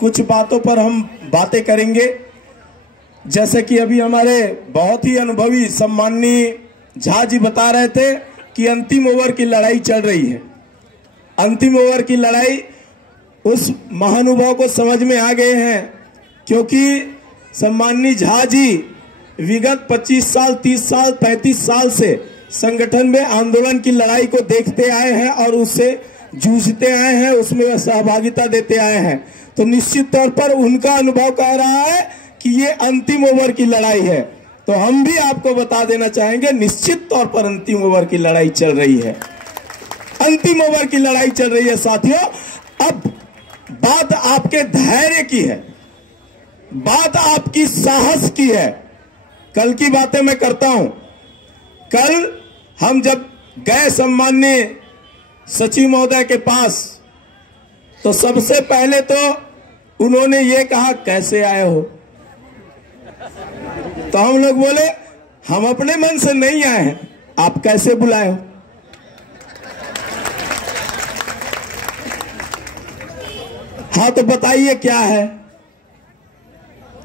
कुछ बातों पर हम बातें करेंगे। जैसे कि अभी हमारे बहुत ही अनुभवी सम्माननीय झा जी बता रहे थे कि अंतिम ओवर की लड़ाई चल रही है। अंतिम ओवर की लड़ाई उस महानुभाव को समझ में आ गए हैं, क्योंकि सम्माननीय झा जी विगत 25 साल 30 साल 35 साल से संगठन में आंदोलन की लड़ाई को देखते आए हैं और उससे जूझते आए हैं, उसमें सहभागिता देते आए हैं। तो निश्चित तौर पर उनका अनुभव कह रहा है कि ये अंतिम ओवर की लड़ाई है। तो हम भी आपको बता देना चाहेंगे, निश्चित तौर पर अंतिम ओवर की लड़ाई चल रही है। अंतिम ओवर की लड़ाई चल रही है साथियों। अब बात आपके धैर्य की है, बात आपकी साहस की है। कल की बातें मैं करता हूं। कल हम जब गए सम्माननीय सचिव महोदय के पास, तो सबसे पहले तो उन्होंने ये कहा कैसे आए हो। तो हम लोग बोले हम अपने मन से नहीं आए हैं, आप कैसे बुलाए हो। हाँ तो बताइए क्या है।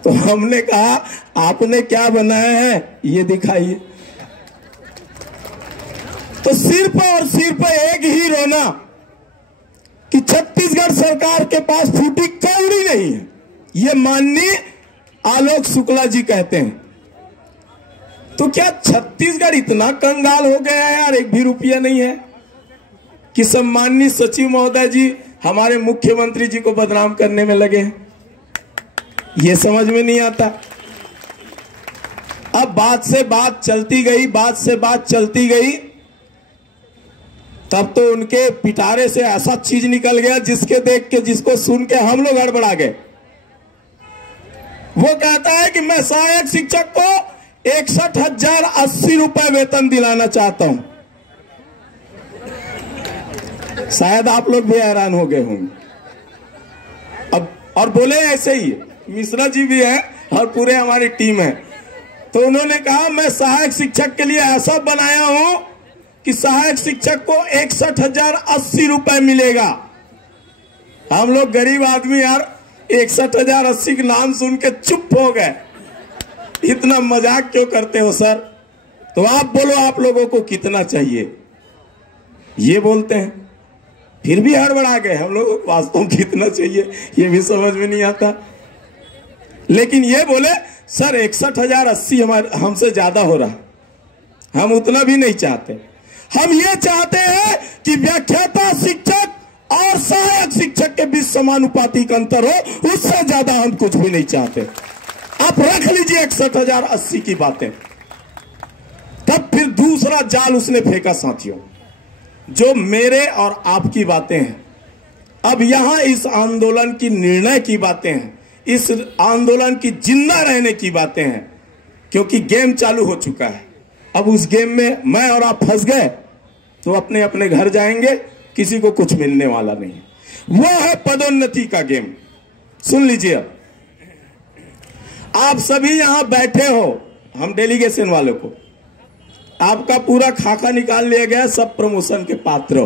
तो हमने कहा आपने क्या बनाया है ये दिखाइए। तो सिर्फ और सिर्फ एक ही रोना कि छत्तीसगढ़ सरकार के पास फूटी कौड़ी नहीं है, ये माननीय आलोक शुक्ला जी कहते हैं। तो क्या छत्तीसगढ़ इतना कंगाल हो गया है यार, एक भी रुपया नहीं है कि सम्माननीय सचिव महोदय जी हमारे मुख्यमंत्री जी को बदनाम करने में लगे हैं। ये समझ में नहीं आता। अब बात से बात चलती गई, बात से बात चलती गई, तब तो उनके पिटारे से ऐसा चीज निकल गया जिसके देख के, जिसको सुन के हम लोग हड़बड़ा गए। वो कहता है कि मैं सहायक शिक्षक को 61,080 रुपए वेतन दिलाना चाहता हूं। शायद आप लोग भी हैरान हो गए होंगे। अब और बोले ऐसे ही, मिश्रा जी भी है और पूरे हमारी टीम है। तो उन्होंने कहा मैं सहायक शिक्षक के लिए ऐसा बनाया हूं कि सहायक शिक्षक को 61,080 रुपए मिलेगा। हम लोग गरीब आदमी यार 61,080 के नाम सुन के चुप हो गए। इतना मजाक क्यों करते हो सर। तो आप बोलो आप लोगों को कितना चाहिए, ये बोलते हैं। फिर भी हड़बड़ा गए हम लोग, वास्तव में कितना चाहिए ये भी समझ में नहीं आता। लेकिन ये बोले सर 61,080 हमारे हमसे ज्यादा हो रहा, हम उतना भी नहीं चाहते। हम ये चाहते हैं कि व्याख्याता शिक्षक और सहायक शिक्षक के बीच समानुपातिक अंतर हो, उससे ज्यादा हम कुछ भी नहीं चाहते। आप रख लीजिए 61,080 की बातें। तब फिर दूसरा जाल उसने फेंका साथियों, जो मेरे और आपकी बातें हैं। अब यहां इस आंदोलन की निर्णय की बातें हैं, इस आंदोलन की जिंदा रहने की बातें हैं, क्योंकि गेम चालू हो चुका है। अब उस गेम में मैं और आप फंस गए तो अपने अपने घर जाएंगे, किसी को कुछ मिलने वाला नहीं है। वो है पदोन्नति का गेम। सुन लीजिए, आप सभी यहां बैठे हो, हम डेलीगेशन वालों को आपका पूरा खाका निकाल लिया गया, सब प्रमोशन के पात्र हो।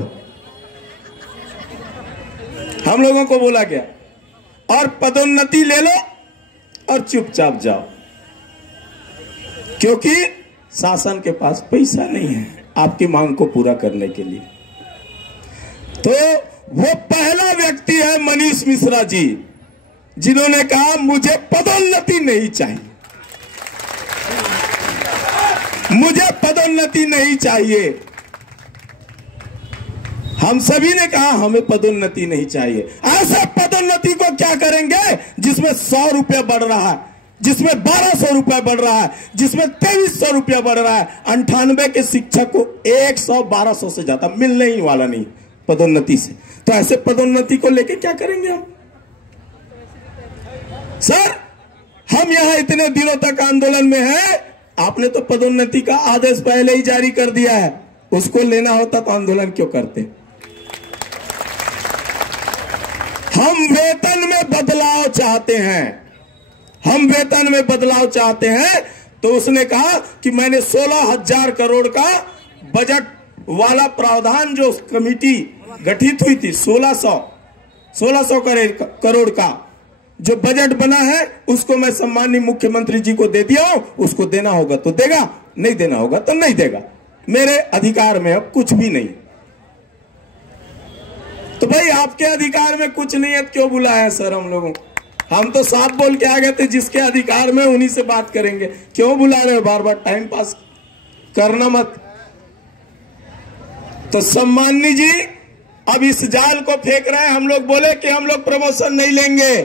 हम लोगों को बोला गया और पदोन्नति ले लो और चुपचाप जाओ, क्योंकि शासन के पास पैसा नहीं है आपकी मांग को पूरा करने के लिए। तो वो पहला व्यक्ति है मनीष मिश्रा जी, जिन्होंने कहा मुझे पदोन्नति नहीं चाहिए, मुझे पदोन्नति नहीं चाहिए। हम सभी ने कहा हमें पदोन्नति नहीं चाहिए। ऐसे पदोन्नति को क्या करेंगे जिसमें 100 रुपया बढ़ रहा है, जिसमें 1200 रुपया बढ़ रहा है, जिसमें 2300 रुपया बढ़ रहा है। 98 के शिक्षक को 100-1200 से ज्यादा मिलने ही वाला नहीं पदोन्नति से। तो ऐसे पदोन्नति को लेके क्या करेंगे हम। सर हम यहां इतने दिनों तक आंदोलन में हैं, आपने तो पदोन्नति का आदेश पहले ही जारी कर दिया है, उसको लेना होता तो आंदोलन क्यों करते। हम वेतन में बदलाव चाहते हैं, हम वेतन में बदलाव चाहते हैं। तो उसने कहा कि मैंने 16,000 करोड़ का बजट वाला प्रावधान, जो कमेटी गठित हुई थी 1600 करोड़ का, जो बजट बना है उसको मैं सम्माननीय मुख्यमंत्री जी को दे दिया हूं, उसको देना होगा तो देगा, नहीं देना होगा तो नहीं देगा। मेरे अधिकार में अब कुछ भी नहीं। तो भाई आपके अधिकार में कुछ नहीं है, क्यों बुलाया है सर हम लोगों? हम तो साफ बोल के आ गए थे, जिसके अधिकार में उन्हीं से बात करेंगे। क्यों बुला रहे हो? बार बार टाइम पास करना मत। तो सम्माननीय जी अब इस जाल को फेंक रहे हैं। हम लोग बोले कि हम लोग प्रमोशन नहीं लेंगे,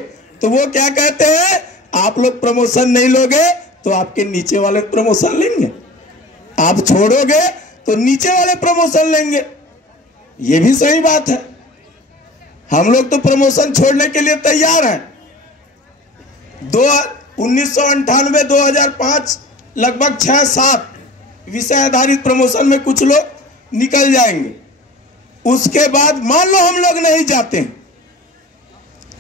तो वो क्या कहते हैं, आप लोग प्रमोशन नहीं लोगे तो आपके नीचे वाले प्रमोशन लेंगे, आप छोड़ोगे तो नीचे वाले प्रमोशन लेंगे। ये भी सही बात है, हम लोग तो प्रमोशन छोड़ने के लिए तैयार हैं। 1998 2005 लगभग 6-7 विषय आधारित प्रमोशन में कुछ लोग निकल जाएंगे। उसके बाद मान लो हम लोग नहीं जाते हैं,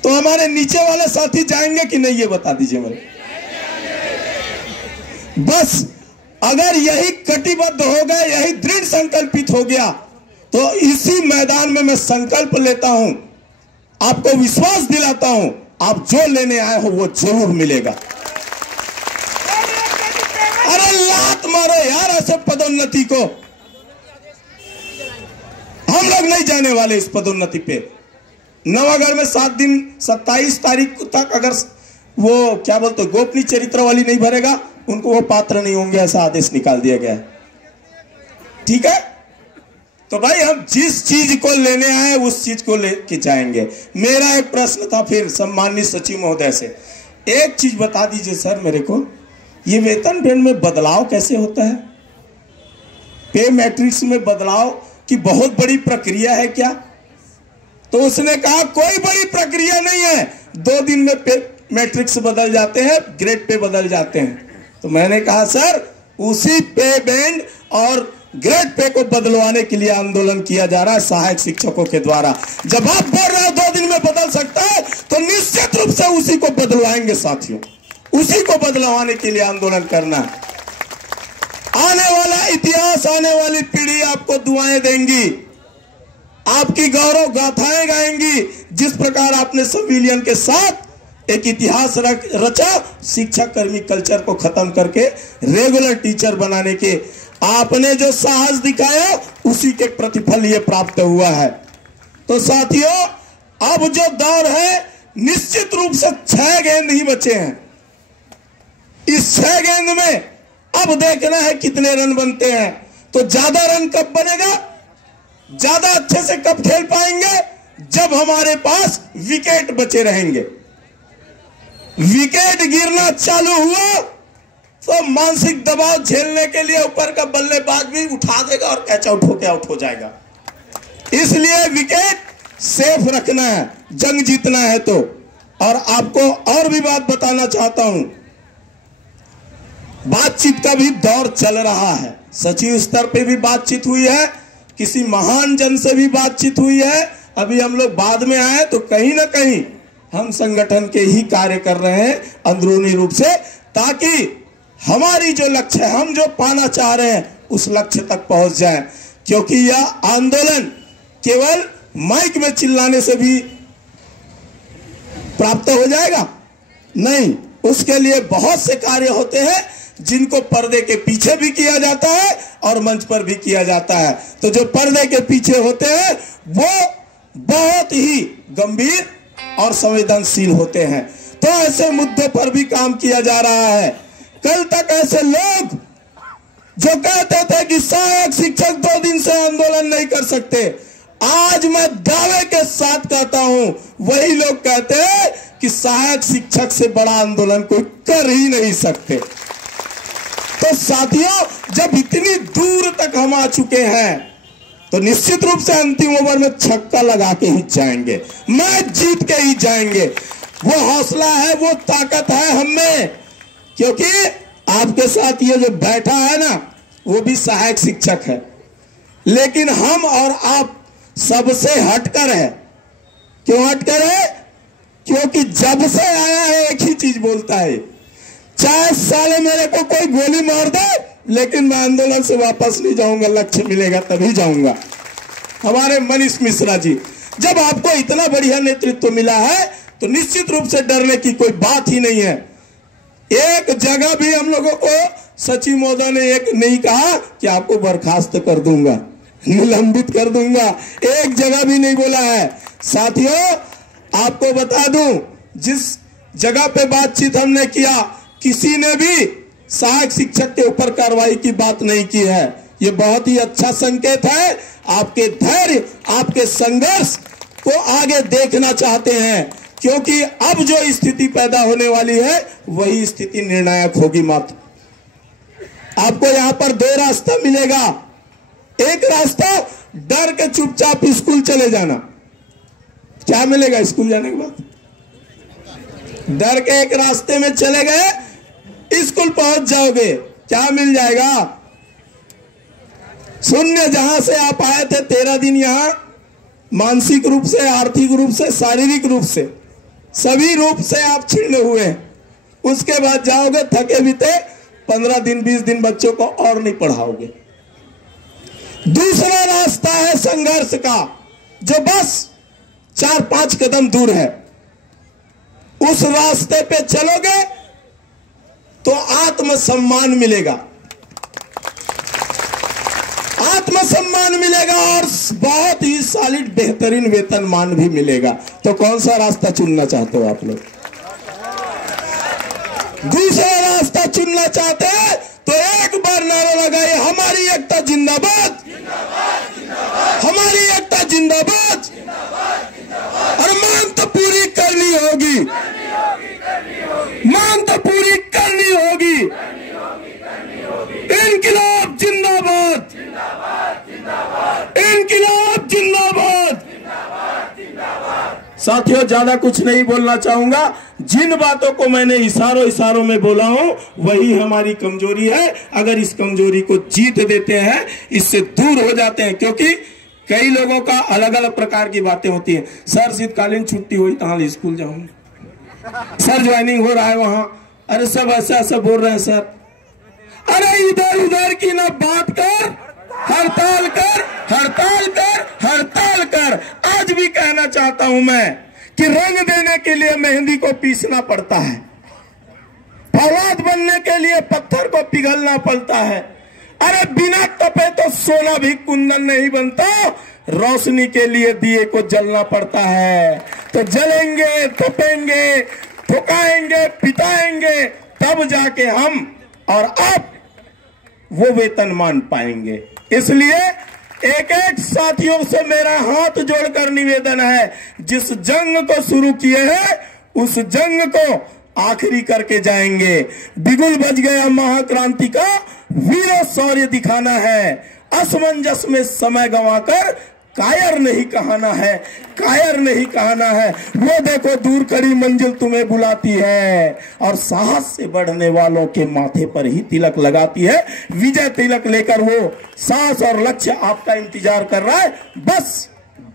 तो हमारे नीचे वाले साथी जाएंगे कि नहीं, ये बता दीजिए मेरे। बस अगर यही कटिबद्ध हो गए, यही दृढ़ संकल्पित हो गया, तो इसी मैदान में मैं संकल्प लेता हूं, आपको विश्वास दिलाता हूं, आप जो लेने आए हो वो जरूर मिलेगा। अरे लात मारो यार ऐसे पदोन्नति को। हम लोग नहीं जाने वाले इस पदोन्नति पे। नवागढ़ में 7 दिन 27 तारीख तक अगर वो क्या बोलते गोपनीय चरित्र वाली नहीं भरेगा, उनको वो पात्र नहीं होंगे, ऐसा आदेश निकाल दिया गया है। ठीक है, तो भाई हम जिस चीज को लेने आए उस चीज को लेके जाएंगे। मेरा एक प्रश्न था फिर सम्माननीय सचिव महोदय से, एक चीज बता दीजिए सर मेरे को, ये वेतन बैंड में बदलाव कैसे होता है? पे मैट्रिक्स में बदलाव की बहुत बड़ी प्रक्रिया है क्या? तो उसने कहा कोई बड़ी प्रक्रिया नहीं है, 2 दिन में पे मैट्रिक्स बदल जाते हैं, ग्रेड पे बदल जाते हैं। तो मैंने कहा सर उसी पे बैंड और ग्रेड पे को बदलवाने के लिए आंदोलन किया जा रहा है सहायक शिक्षकों के द्वारा। जब आप बोल रहे हो 2 दिन में बदल सकता है, तो निश्चित रूप से उसी को बदलवाएंगे साथियों, उसी को बदलवाने के लिए आंदोलन करना है। आने वाला इतिहास, आने वाली पीढ़ी आपको दुआएं देंगी, आपकी गौरव गाथाएं गाएंगी। जिस प्रकार आपने संविलियन के साथ एक इतिहास रचा, शिक्षक कर्मी कल्चर को खत्म करके रेगुलर टीचर बनाने के आपने जो साहस दिखाया, उसी के प्रतिफल ये प्राप्त हुआ है। तो साथियों अब जो दौर है, निश्चित रूप से 6 गेंद ही बचे हैं। इस 6 गेंद में अब देखना है कितने रन बनते हैं। तो ज्यादा रन कब बनेगा, ज्यादा अच्छे से कब खेल पाएंगे, जब हमारे पास विकेट बचे रहेंगे। विकेट गिरना चालू हुआ तो मानसिक दबाव झेलने के लिए ऊपर का बल्लेबाज भी उठा देगा और कैच आउट होकर आउट हो जाएगा। इसलिए विकेट सेफ रखना है, जंग जीतना है तो। और आपको और भी बात बताना चाहता हूं, बातचीत का भी दौर चल रहा है। सचिव स्तर पे भी बातचीत हुई है, किसी महान जन से भी बातचीत हुई है। अभी हम लोग बाद में आए तो कहीं ना कहीं हम संगठन के ही कार्य कर रहे हैं अंदरूनी रूप से, ताकि हमारी जो लक्ष्य है, हम जो पाना चाह रहे हैं, उस लक्ष्य तक पहुंच जाए। क्योंकि यह आंदोलन केवल माइक में चिल्लाने से भी प्राप्त हो जाएगा नहीं, उसके लिए बहुत से कार्य होते हैं जिनको पर्दे के पीछे भी किया जाता है और मंच पर भी किया जाता है। तो जो पर्दे के पीछे होते हैं वो बहुत ही गंभीर और संवेदनशील होते हैं। तो ऐसे मुद्दों पर भी काम किया जा रहा है। कल तक ऐसे लोग जो कहते थे कि सहायक शिक्षक 2 दिन से आंदोलन नहीं कर सकते, आज मैं दावे के साथ कहता हूं वही लोग कहते हैं कि सहायक शिक्षक से बड़ा आंदोलन कोई कर ही नहीं सकते। तो साथियों जब इतनी दूर तक हम आ चुके हैं, तो निश्चित रूप से अंतिम ओवर में छक्का लगा के ही जाएंगे, मैच जीत के ही जाएंगे। वो हौसला है, वो ताकत है हमें, क्योंकि आपके साथ ये जो बैठा है ना, वो भी सहायक शिक्षक है, लेकिन हम और आप सबसे हटकर है। क्यों हटकर है? क्योंकि जब से आया है एक ही चीज बोलता है, चाहे साले मेरे को कोई गोली मार दे, लेकिन मैं आंदोलन से वापस नहीं जाऊंगा, लक्ष्य मिलेगा तभी जाऊंगा। हमारे मनीष मिश्रा जी, जब आपको इतना बढ़िया नेतृत्व मिला है तो निश्चित रूप से डरने की कोई बात ही नहीं है। एक जगह भी हम लोगों को सचिव महोदय ने एक नहीं कहा कि आपको बर्खास्त कर दूंगा, निलंबित कर दूंगा, एक जगह भी नहीं बोला है। साथियों, आपको बता दूं, जिस जगह पे बातचीत हमने किया, किसी ने भी सहायक शिक्षक के ऊपर कार्रवाई की बात नहीं की है। ये बहुत ही अच्छा संकेत है। आपके धैर्य, आपके संघर्ष को आगे देखना चाहते हैं, क्योंकि अब जो स्थिति पैदा होने वाली है वही स्थिति निर्णायक होगी। मात्र आपको यहां पर दो रास्ता मिलेगा। एक रास्ता डर के चुपचाप स्कूल चले जाना। क्या मिलेगा स्कूल जाने के बाद? डर के एक रास्ते में चले गए, स्कूल पहुंच जाओगे, क्या मिल जाएगा? शून्य। जहां से आप आए थे 13 दिन यहां मानसिक रूप से, आर्थिक रूप से, शारीरिक रूप से, सभी रूप से आप छिन्न हुए। उसके बाद जाओगे थके बीते, 15 दिन 20 दिन बच्चों को और नहीं पढ़ाओगे। दूसरा रास्ता है संघर्ष का, जो बस 4-5 कदम दूर है। उस रास्ते पे चलोगे तो आत्मसम्मान मिलेगा, आत्मसम्मान मिलेगा और बहुत ही सॉलिड बेहतरीन वेतनमान भी मिलेगा। तो कौन सा रास्ता चुनना चाहते हो आप लोग? दूसरा रास्ता चुनना चाहते हैं तो एक बार नारा लगाइए, हमारी एकता जिंदाबाद, हमारी एकता जिंदाबाद। और मांग तो पूरी करनी होगी, मांग तो पूरी करनी होगी। इनकलाब जिंदाबाद, इनकलाब जिंदाबाद। साथियों, ज्यादा कुछ नहीं बोलना चाहूंगा। जिन बातों को मैंने इशारों में बोला हूं वही हमारी कमजोरी है। अगर इस कमजोरी को जीत देते हैं, इससे दूर हो जाते हैं, क्योंकि कई लोगों का अलग अलग प्रकार की बातें होती हैं। सर शीतकालीन छुट्टी हुई तो स्कूल जाऊंगी, सर ज्वाइनिंग हो रहा है वहां, अरे सब ऐसा ऐसा बोल रहे हैं सर। अरे इधर उधर की ना बात कर, हड़ताल कर, हड़ताल कर, हड़ताल कर। आज भी कहना चाहता हूं मैं कि रंग देने के लिए मेहंदी को पीसना पड़ता है, फौलाद बनने के लिए पत्थर को पिघलना पड़ता है। अरे बिना तपे तो सोना भी कुंदन नहीं बनता, रोशनी के लिए दिए को जलना पड़ता है। तो जलेंगे, तपेंगे, ठुकाएंगे, पिटाएंगे, तब जाके हम और आप वो वेतन मान पाएंगे। इसलिए एक एक साथियों से मेरा हाथ जोड़कर निवेदन है, जिस जंग को शुरू किए हैं उस जंग को आखिरी करके जाएंगे। बिगुल बज गया महाक्रांति का, वीर शौर्य दिखाना है। असमंजस में समय गंवाकर कायर नहीं कहना है, कायर नहीं कहना है। वो देखो दूर खड़ी मंजिल तुम्हें बुलाती है, और साहस से बढ़ने वालों के माथे पर ही तिलक लगाती है। विजय तिलक लेकर वो साहस और लक्ष्य आपका इंतजार कर रहा है। बस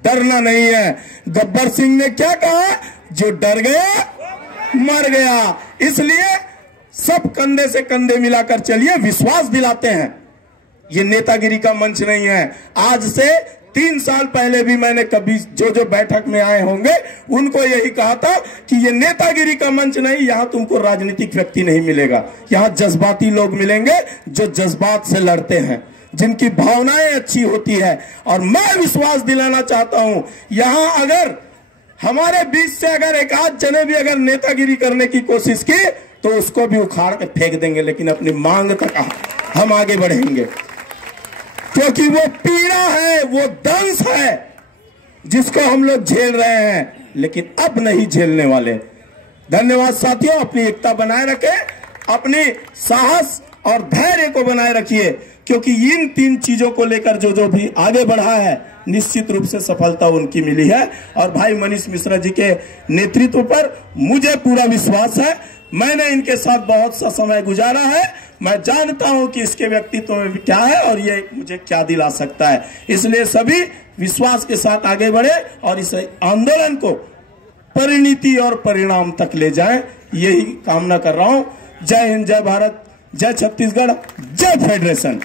डरना नहीं है। गब्बर सिंह ने क्या कहा? जो डर गया मर गया। इसलिए सब कंधे से कंधे मिलाकर चलिए, विश्वास दिलाते हैं। ये नेतागिरी का मंच नहीं है। आज से 3 साल पहले भी मैंने कभी जो बैठक में आए होंगे उनको यही कहा था कि ये नेतागिरी का मंच नहीं, यहां तुमको राजनीतिक व्यक्ति नहीं मिलेगा, यहां जज्बाती लोग मिलेंगे जो जज्बात से लड़ते हैं, जिनकी भावनाएं अच्छी होती है। और मैं विश्वास दिलाना चाहता हूं, यहां अगर हमारे बीच से अगर एक आध जने भी अगर नेतागिरी करने की कोशिश की तो उसको भी उखाड़ के फेंक देंगे, लेकिन अपनी मांग तक हम आगे बढ़ेंगे। क्योंकि वो पीड़ा है, वो दंश है जिसको हम लोग झेल रहे हैं, लेकिन अब नहीं झेलने वाले। धन्यवाद साथियों। अपनी एकता बनाए रखें, अपनी साहस और धैर्य को बनाए रखिए, क्योंकि इन 3 चीजों को लेकर जो भी आगे बढ़ा है निश्चित रूप से सफलता उनकी मिली है। और भाई मनीष मिश्रा जी के नेतृत्व पर मुझे पूरा विश्वास है। मैंने इनके साथ बहुत सा समय गुजारा है, मैं जानता हूं कि इसके व्यक्तित्व में क्या है और ये मुझे क्या दिला सकता है। इसलिए सभी विश्वास के साथ आगे बढ़े और इस आंदोलन को परिणति और परिणाम तक ले जाएं, यही कामना कर रहा हूं। जय हिंद, जय भारत, जय छत्तीसगढ़, जय फेडरेशन।